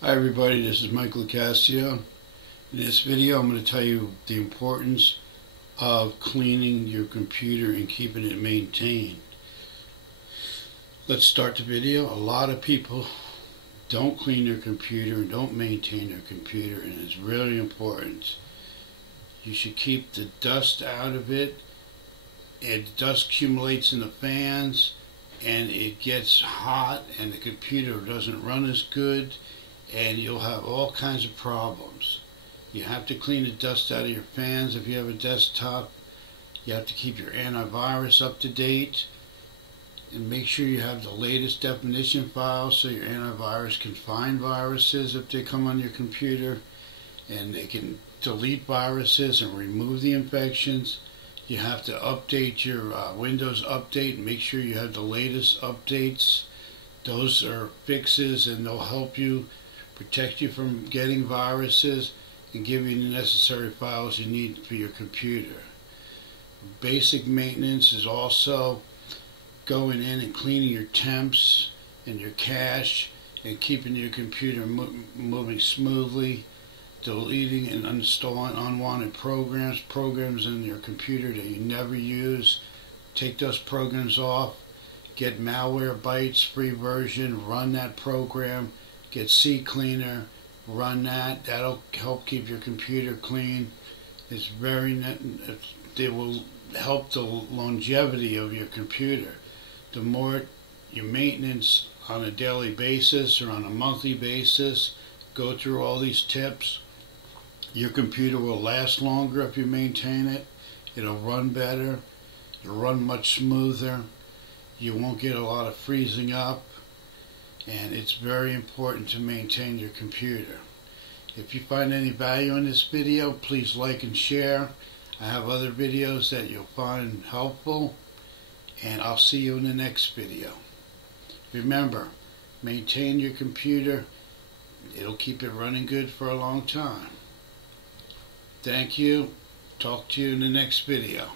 Hi everybody, this is Locascio. In this video I'm going to tell you the importance of cleaning your computer and keeping it maintained. Let's start the video. A lot of people don't clean their computer and don't maintain their computer, and it's really important. You should keep the dust out of it, and the dust accumulates in the fans and it gets hot and the computer doesn't run as good, and you'll have all kinds of problems. You have to clean the dust out of your fans if you have a desktop. You have to keep your antivirus up to date and make sure you have the latest definition files so your antivirus can find viruses if they come on your computer, and they can delete viruses and remove the infections. You have to update your Windows Update and make sure you have the latest updates. Those are fixes and they'll help you, protect you from getting viruses, and give you the necessary files you need for your computer. Basic maintenance is also going in and cleaning your temps and your cache and keeping your computer moving smoothly, deleting and uninstalling unwanted programs in your computer that you never use. Take those programs off. Get Malwarebytes free version, run that program. Get CCleaner, run that. That'll help keep your computer clean. It will help the longevity of your computer. The more you maintenance on a daily basis or on a monthly basis, go through all these tips, your computer will last longer if you maintain it. It'll run better. It'll run much smoother. You won't get a lot of freezing up. And it's very important to maintain your computer. If you find any value in this video, please like and share. I have other videos that you'll find helpful, and I'll see you in the next video. Remember, maintain your computer. It'll keep it running good for a long time. Thank you. Talk to you in the next video.